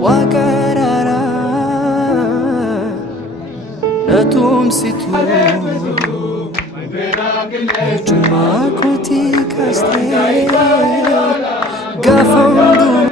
وقرارا أتومسيتو جمع كوتي كاستي قفندو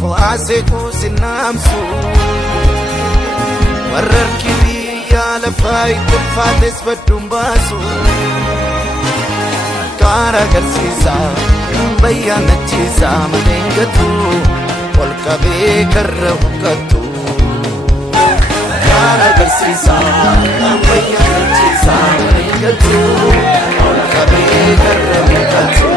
فاسقو سنامسو ورركي بيا لفاي تلفاتس بدومباسو كارا كرسيسا بيا نجيسا مدينجتو والكبي كرهوكتو كارا كرسيسا بيا نجيسا مدينجتو والكبي كرهوكتو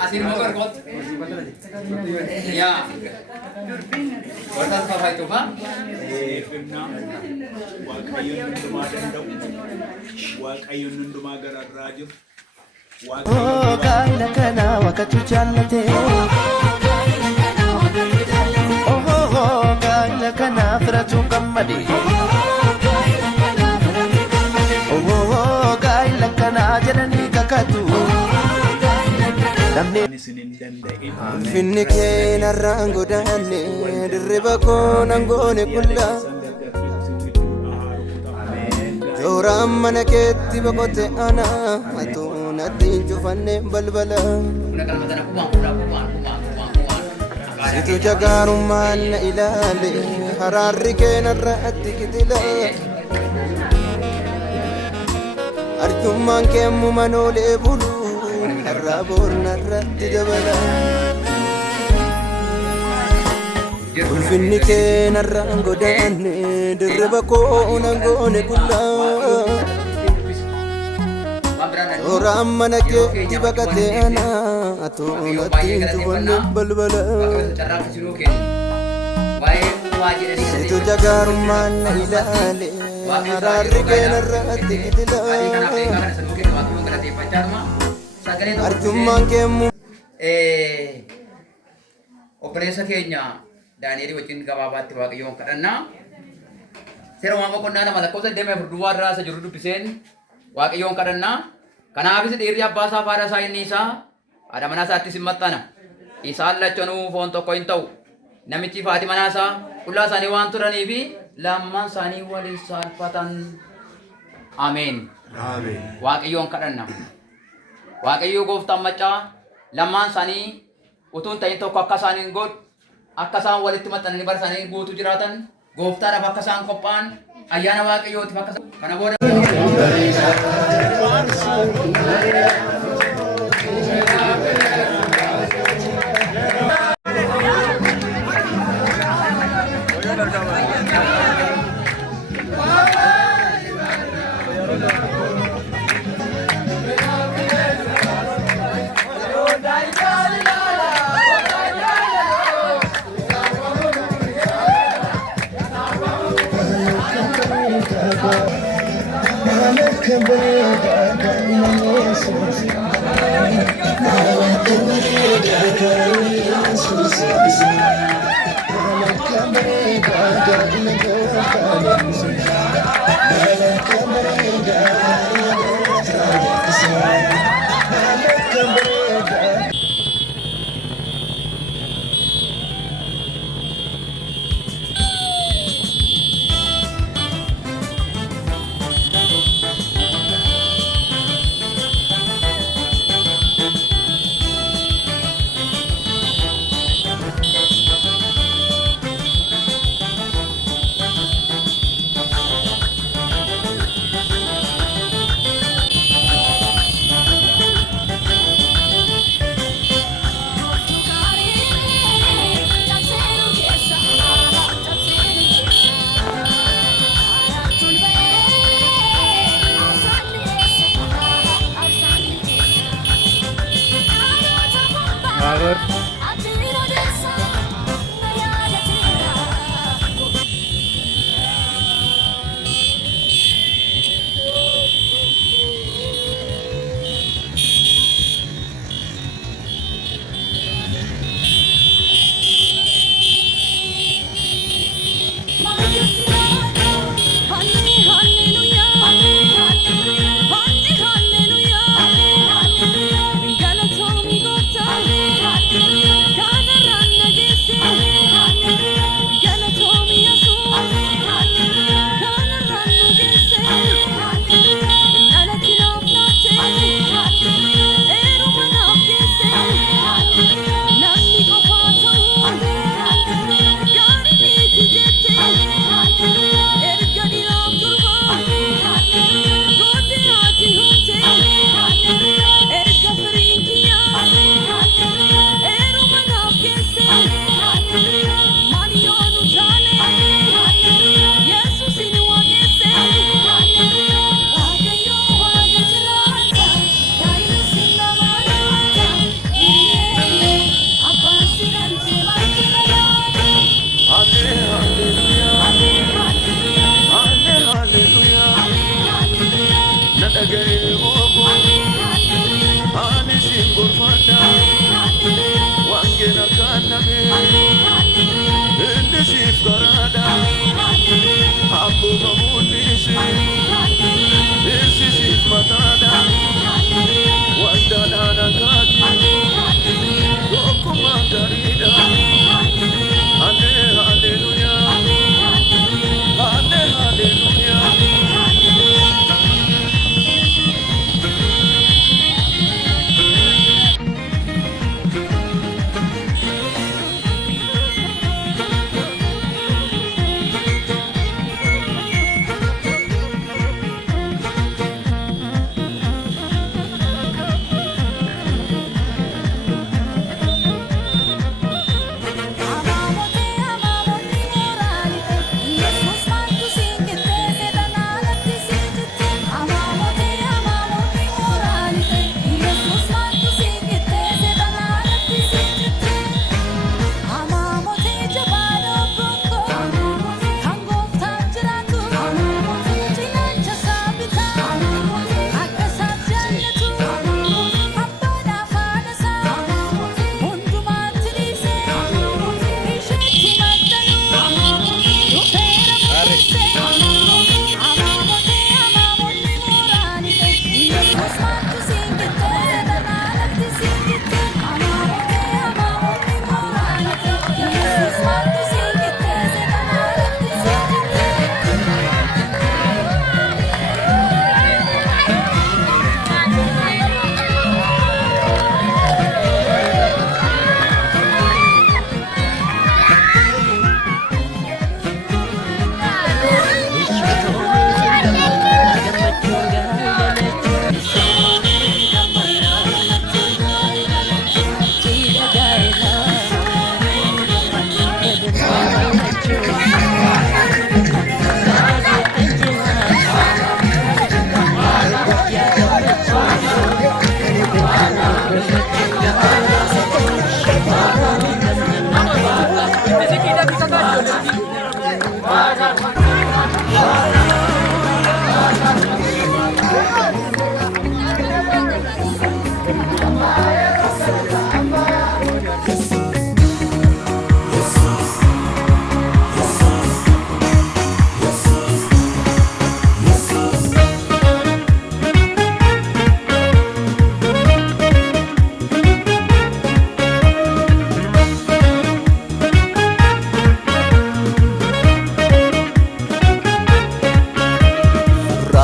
Asir motor kot. Ya. Kortas apa itu, Pak? Waaqayyoon hundumaa gararraa jiru. gaa'ila kana wakatu jaallate gaa'ila kana firatu gammade gaa'ila kana jedhanii kakatu finni keenarraan godaanne dirriba koonan goone qullaa Joram mana keetti boqote ana atunatti cufanne balbala Situ jagarummaan na ilaale haraarri keenarratti kitila Arjummaan keemmu manoolee bulu harraa boornarratti dabala Ulfinni keenarraan godaanne dirriba koonan goone qullaa Joram mana keetti boqote ana atunatti cufanne balbala Situ jagarummaan na ilaale haraarri keenarratti kitila Arjummaan keemmu Obboleessa keenya Daani'eel wajjin gabaabaatti Waaqayyoon kadhannaa seera uumamaa qonnaa nama lakkoofsa deemee furduwwaa irraa isa jiru dubbiseen waaqayyoon kadhannaa. Kanaafis dhiirri abbaa isaa fi haadha isaa inni isaa haadha manaa isaattis hin maxxana. Isaan lachanuu foon tokko hin ta'u. Namichi fi haati manaa isaa qullaa isaanii waan turanii fi lamman isaanii waliin saalfatan. Ameen. Waaqayyoon kadhanna. Waaqayyoo gooftaan maccaa lamman isaanii utuu hin ta'in tokko akka isaaniin godhu akka isaan walitti maxxananii bara isaanii guutuu jiraatan gooftaadhaaf akka isaan qophaa'an ayyaana waaqayyootiif akka kana booda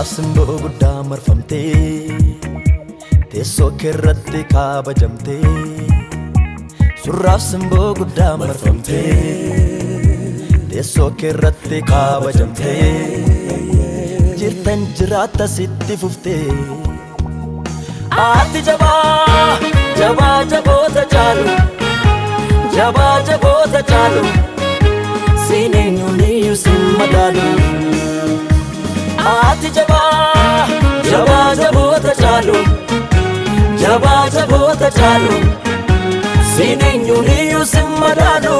Surraaf simboo guddaa marfamtee teessoo keerratti kaabajamtee. Surraaf simboo guddaa marfamtee teessoo keerratti kaabajamtee. Jirtan jiraata sitti fuftee. Ati jabaa jabaa jaboota caalu jabaa jaboota caalu sineenyuuniyyuu sin madaalu. Ati jabaa jabaa jaboota caalu jabaa jaboota caalu sineenyuuniyyuu sin madaalu.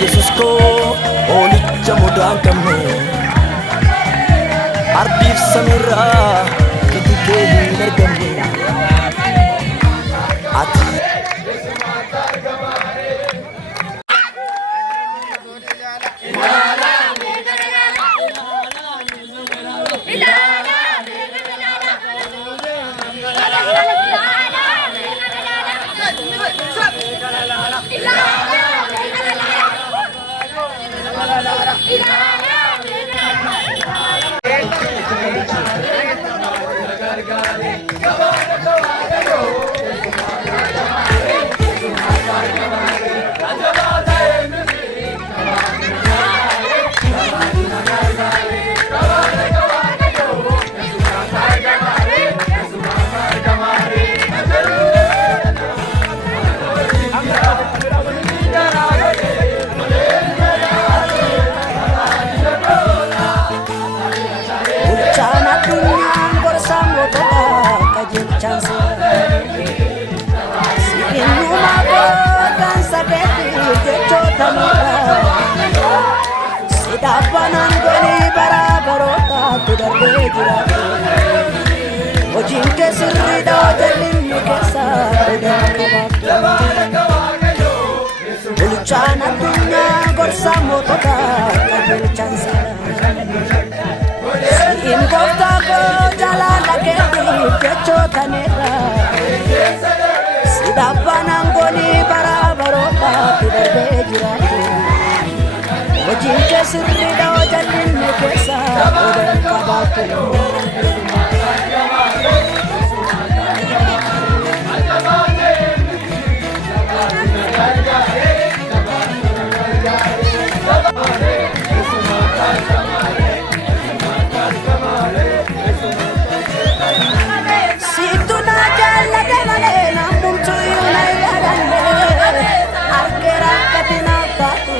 Yesus ko olicha mudaan qabne ardiif samiirraa gati kee hin argamne. Ati Sidapanan goni bara barota tudarbee jira. Hojiin kee sirriidha jallinni keessa bulchaan addunyaa gorsa mootota qajeelchaan sana. Si'in gooftaa koo jaalala keetiif jechootaneerra. Sidapanan goni bara barota tudarbee jira. Hojiin kee sirriidha jallinni keessa odaan qabaatu. Situ na jaalladhe malee nammumtuyyuu na ilaalanne argeera akkatina taatu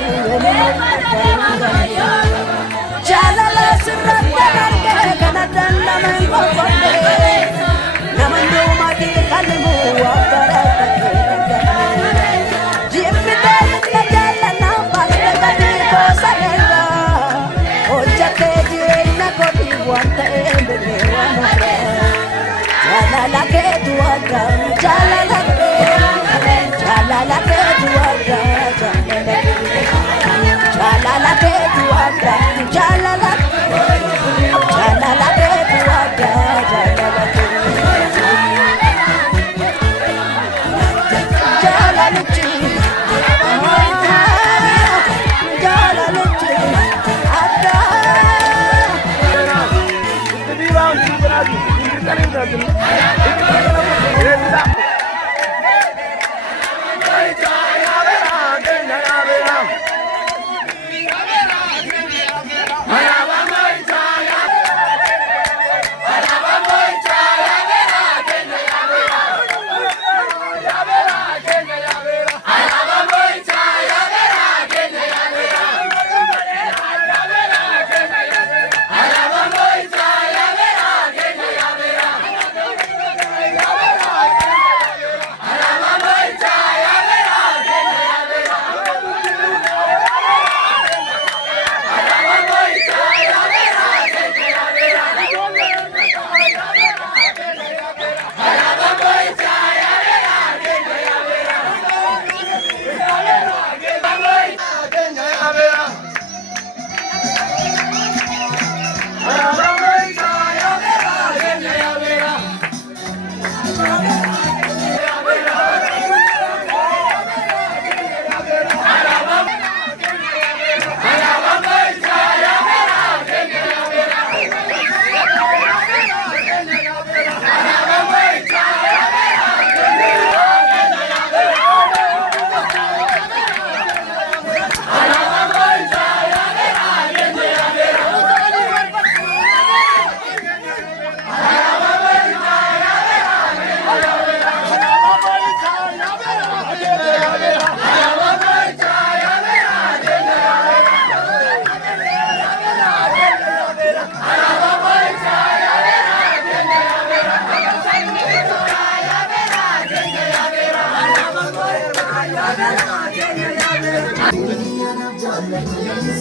jaalala sirratti argee kana dandama hin qoqqoodde nama nduumati qallimu wabbara jibbitee liqna jaallanna baaste gatii koosa dheera hojjattee jireenya godhii waan ta'ee mbirree waan hafee jaalala keetu adda jaalala keetu adda jaalala keetu adda jaalala keetu adda jaalalichi jaalalichi adda. Hey,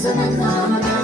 Sana